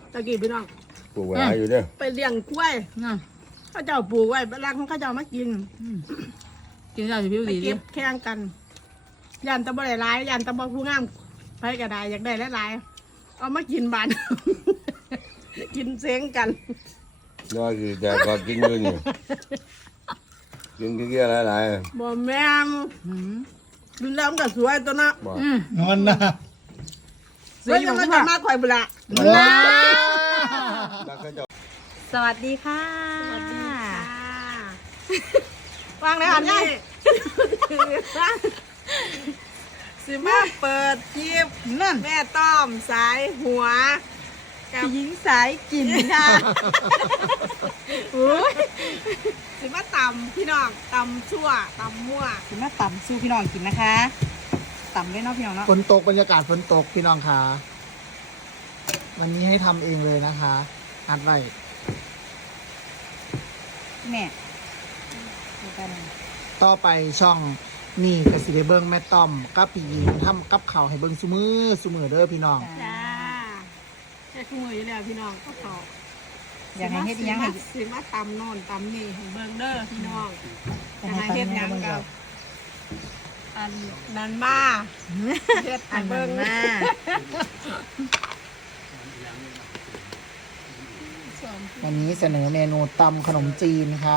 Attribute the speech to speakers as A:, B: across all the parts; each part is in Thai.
A: ตะกี้พี่น้อง
B: ปลูกไว้หลายอยู่เด้อ
A: ไปเลี้ยงกล้วยเขาเจ้าปลูกไว้รังของเขาเจ้ามากิน
C: กินได้จะผิว
A: ไป
C: ดีดิ
A: เก็บแข่งกันยันตะบ่ได้หลายยันตะบ่ผู้งามไปก็ได้อยากได้หลายๆเอามากินบาน กินเซ้งกัน
B: น้อยคือแต่ก็กินอยู่นี่กินเกี้ยๆหลาย
A: บ่แม่นดูแล้วมันก็สวยตัวนะ
B: ๆบ่
D: นอนนะ
A: เฮ้ยยังไม่จะมาข่อยบุละ
C: ว้า
B: แล้วก็จะ
C: สวัสดีค่ะ
A: สวัสดีค่ะวางเลยอันนี้สิมาเปิดคลิป
C: นั่น
A: แม่ต้อมสายหัวกับ
C: หญิงสายกินค่ะ
A: สิมาตำพี่น้องตำชั่วตำมั่ว
C: ถึงมาต่ำสู้พี่น้องกินนะคะต่ำด้วยเนาะพี่น้องเนาะ
D: ฝนตกบรรยากาศฝนตกพี่น้องค่ะวันนี้ให้ทำเองเลยนะคะอัดไว้
C: แม่ดูกัน
D: ต่อไปช่องนี่กสิเดเบิ้งแม่ต้อมกับพี่หญิงทำกับข้าวให้เบิ้งซุมือเด้อพี่น้อง
A: จ้าแค่คุยอยู่แล้วพี่น้องก็เขา
C: อยากให้เฮ็ดอิหยังให้
A: สิมาตำโน่นตำนี่ให้เบิ่งเด้อพี่น้อง
C: อยากให้เฮ็ดหยัง
A: กับอันนั้นมาเฮ็ดให้
C: อัน
A: เบิ่
C: เบิ่
A: ง
C: งมา
D: วันนี้เสนอเมนูตำขนมจีนค่ะ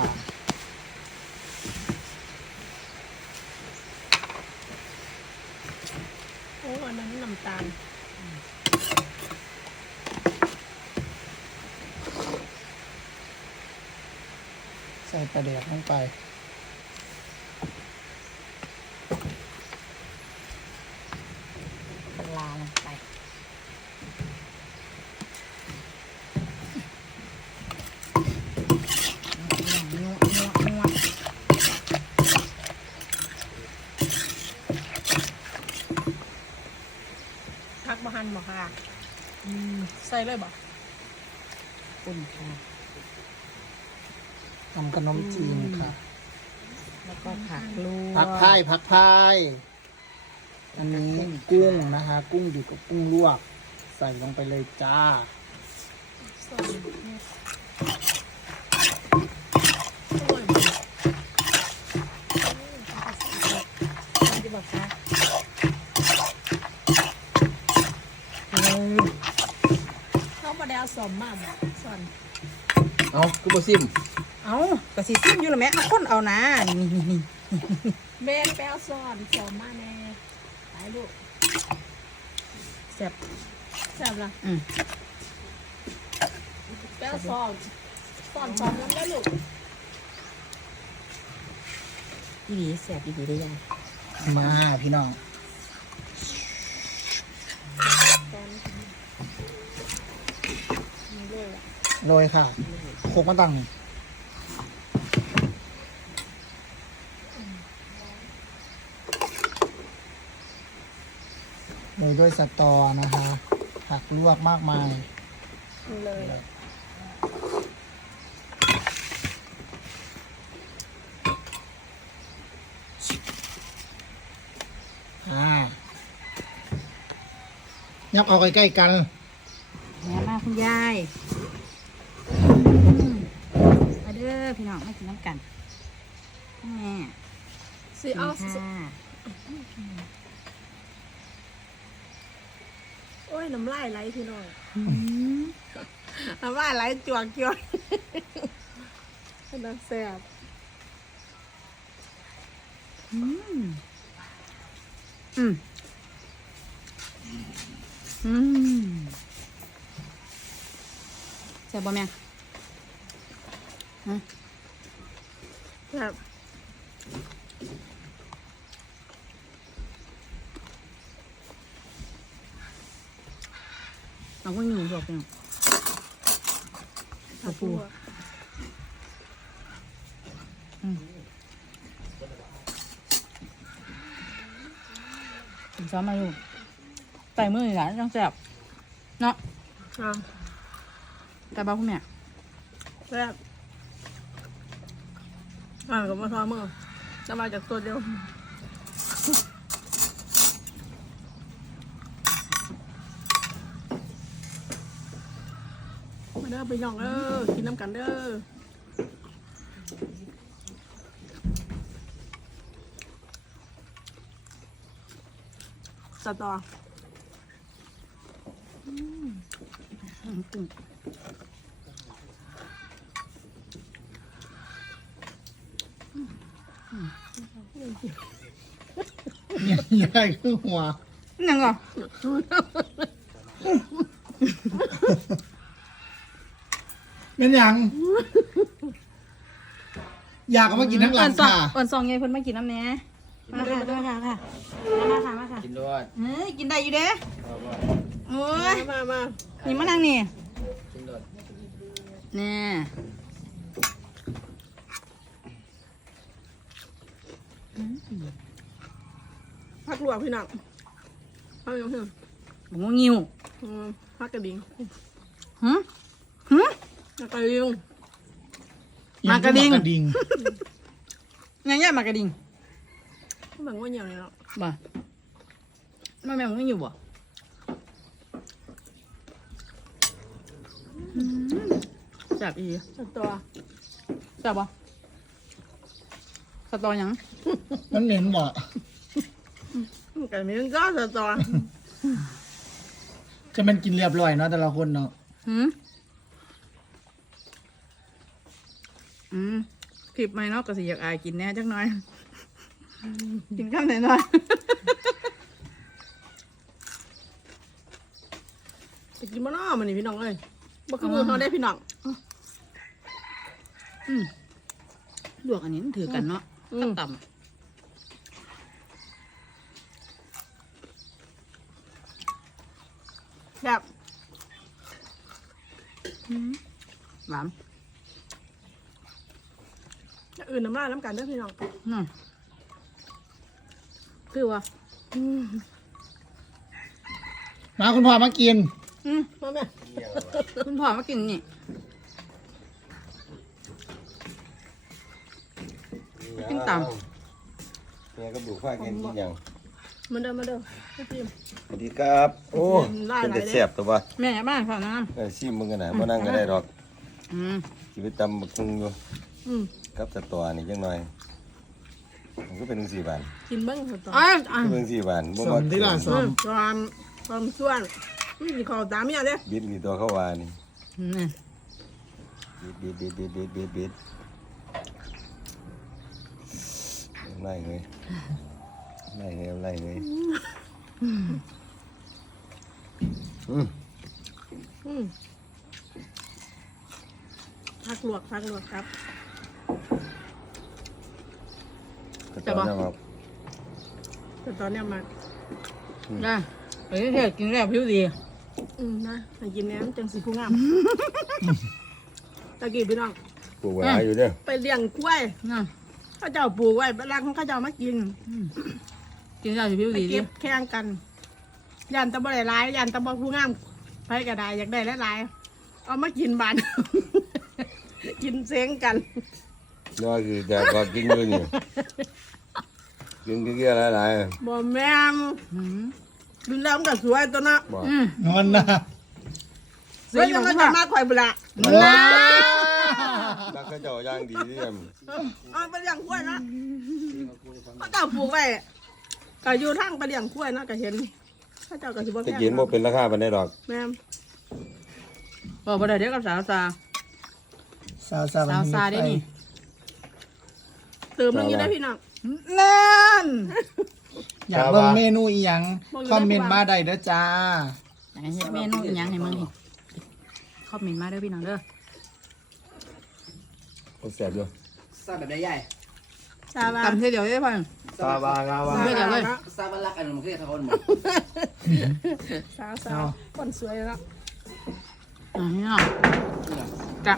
A: โอ้อันนั้นน้ำตาล
D: ใส่ปลาแดกลงไป
C: ลาลงไป
A: ทักบ่หันบ่ค่ะใส่เลยบ่
C: ปุ่นค่ะ
D: ทำขนมจีนค่ะ
C: แล้วก็ผักลวก
D: ผักพายอันนี้กุ้งนะคะ กุ้งอยู่กับกุ้งลวก ใส่ลงไปเลยจ้า
C: จะบอกค่ะ
A: เขาบ่ได้เอาสมมาบ่สอน
B: เอาคือบ่ซิม
C: เอากระสีซิมอยู่แล้วแม่เอาคนเอานะนี่
A: เบนไปเอาสอนสมมาแน่ตายลูก
C: แซ่บ
A: แซ่บล่ะ
C: อืม
A: ไปเอาสอนสอนน้ำได้ลูก
C: อีหลีแซ่บอีหลีได้ยัง
D: มาพี่น้อง
A: นี่เลยอ่ะ
D: โรยค่ะโคกมาตั้งโรยด้วยสตอนะคะผักลวกมากมาย
A: นี่เลย
D: ยับเอาใกล้ๆกัน
C: แม่มาคุณยายมาเด้อพี่น้องมากินน้ำกันแม่
A: สิ
C: กิน
A: เอา
C: ค่ะ
A: โอ้ยน้ำลายไหลพี่น้อง
C: อืม
A: น้ำลายไหลจวกจ้วกเป็นน้ำแซ่บ
C: อืมอืมอืมแซ่บบ่แม่ฮะ
A: แซ่บ
C: เอาพวกหนูบอกไปหน่อยเอาปูซ้อมมาอยู่ใส่มือหลานต้องแซ่บเนาะ
A: อ่ะ
C: แต่บ้าคุณแม่
A: แซ่บกับมาทอมือจะมาจากตัวเดียวเด้อไปน้องกินน้ำกันเด้อสตอ
C: ตึง
D: ใหญ่คือหัว
C: นั่งเหรอ
D: เป็นหยัง อยากเอามากินทั้งหลังค่ะ
C: อ่อนซองไงเพิ่นมากินน้ำแหน่มาค่ะมาค่ะมาค่ะกินด้วยกินได้อยู่เด้โอ้ย
A: มา
C: นี่มานั่งนี่แน่
A: พักลวกพี่น้องพักยังพี่น้อง
C: บอกว่างิ้ว
A: พักกระดิ่ง
C: หึ
A: พักกระดิ่ง
C: มากระดิ่ง
D: มากระดิ่ง
C: ยังแย่มากระดิ่ง
A: เหมือนว่าเหนียวเลยเนาะ
C: บ่มาแม่มึงอยู่บ่แซ่บอี
A: สตอ
C: แซ่บบ่สตอหยัง
D: มันเหม็นบ่
A: ไก่มีมันก็สตอ
D: จะมันกินเรียบร้อยเนาะแต่ละคนเนาะ
C: คลิปไม่เนาะก็สิอยากอายกินแน่จักหน่อย กินข้าวไหนหน่อย
A: ไปกินมะนาวมันนี่พี่น้องเอ้ยบ่คือมือเขาได้พี่น้อง
C: ลวกอันนี้มันถือกันเนาะต่ำ
A: แบบ
C: หวาน
A: อื่นน้ำลายน้ำกันเด้อพี่น้อง
C: คือว่า
D: มาคุณพ่อมากิน
A: มาแม่
C: คุณพ่อมากินนี่กินต่ำ
B: เนี่ยก็บุกฟ้ากินกินยัง
A: มาเด้อพี่จิม
B: สวัสดีครับโอ้
A: ได้
B: เป็น
A: หลาย
B: แต่
A: เด้
B: แซ่บตัวบ่
C: แม่บ้านพ่อน้
B: ชิมมึงกันนะมานั่งก็ได้หรอก
C: ำ
B: ชีวิตตำบักหุ่งอยู่กับสตอนี่จังหน่อยมันก็เป็น4 บาท
A: กินเบิ้งสตอ
B: ก็เป็น4 บาทบ่
D: สมที่ล่ะสม
A: ความส่วนนี่ขอตามอย่างเด้อ
B: บิดนี่ตัวเข้าวานี่
C: นี่
B: บิดไล่เลย
A: พักลวกครับ
B: จะบอกนะครับ
A: แต่ตอนเนี้ยมา
C: ได้เฮ้ยเฮ็ดกินแล้วผิวดี
A: นะให้กินแหนมจังสีผู้งามตะกี้พี่น้อง
B: ปลูกไว้หลายอยู่เด้อ
A: ไปเลี้ยงกล้วย
C: น่ะ
A: เขาเจ้าปลูกไว้รักเขาเจ้ามากิน
C: กินแล้วสิผิว
A: ไป
C: ดีดิ
A: เก็บแข่งกันยันตะบ่ได้หลายยันตะบ่ผู้งามไปก็ได้อยากได้หลายๆเอามากินบาน กินเซ้งกัน
B: นี่คือจะก็กินอยู่นี่กินเกี้ยๆหลาย
A: บ่แม่นดูแล้วมันก็สวยตัวเนาะ
B: ๆบ่
D: นอนนะ
A: สวยยังก็จะมาคอยบุละ
C: น่า
B: รักเขาเจ้าย่างดีเด้อ
A: เอาไปเลี้ยงกล้วยนะเขาเจ้าปลูกไว้ก็อยู่ทางไปเลี้ยงกล้วยนะก็เห็นเขาเจ้าก็สิบ่
B: จะ
A: แพง
B: กินบ่เป็นราคาปานใดดอก
A: แม่น
C: บอกบ่ได้เดี๋ยวกับสาวซา
D: ซา
C: สาวซาได้นี่
A: เติมนึงอยู่ได้พี่น้อง
C: นั่น
D: อยากเบิ่งเมนูอีหยังคอมเมนต์มาได้เด้อจ้า
C: อยากให้เฮ็ดเมนูอีหยังให้มึงนี่คอมเมนต์มาเด้อพี่น้องเด้อ
B: โอ้แซ่บอยู่
E: ซาแบบใหญ่
A: ซาบา
C: ตำเท่เดียวได้พ่อ
B: ซาบา
C: เท่เดียวเลย
E: ซาบะลักอันนั้นมันคือทางคนหมด
A: สาวคนสวยแล้ว
C: นี่เนาะกะ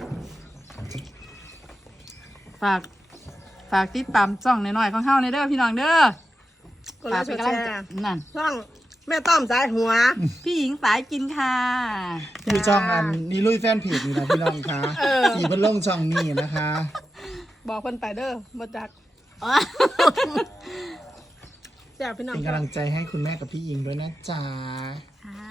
C: ฝากติดตามช่องหน่อยๆของเฮาในเด้อพี่น้องเด้อ
A: ก็เลย
C: ฝากเป็นกำลังใจ
A: แชร์
C: นั่น
A: ช่องแม่ต้อมสายหัว
C: พี่หญิงสายกินค่ะ
D: อยู่ช่องอันนี้ลุยแฟนเพจนี่นะพี่น้องคะขี่เพิ่นลงช่องนี้นะคะ
A: บอกคนไปเด้อบ่จักแซ่บพี่น้อง
D: เป็นกำลังใจให้คุณแม่กับพี่หญิงด้วยนะจ๊ะ
C: ค่ะ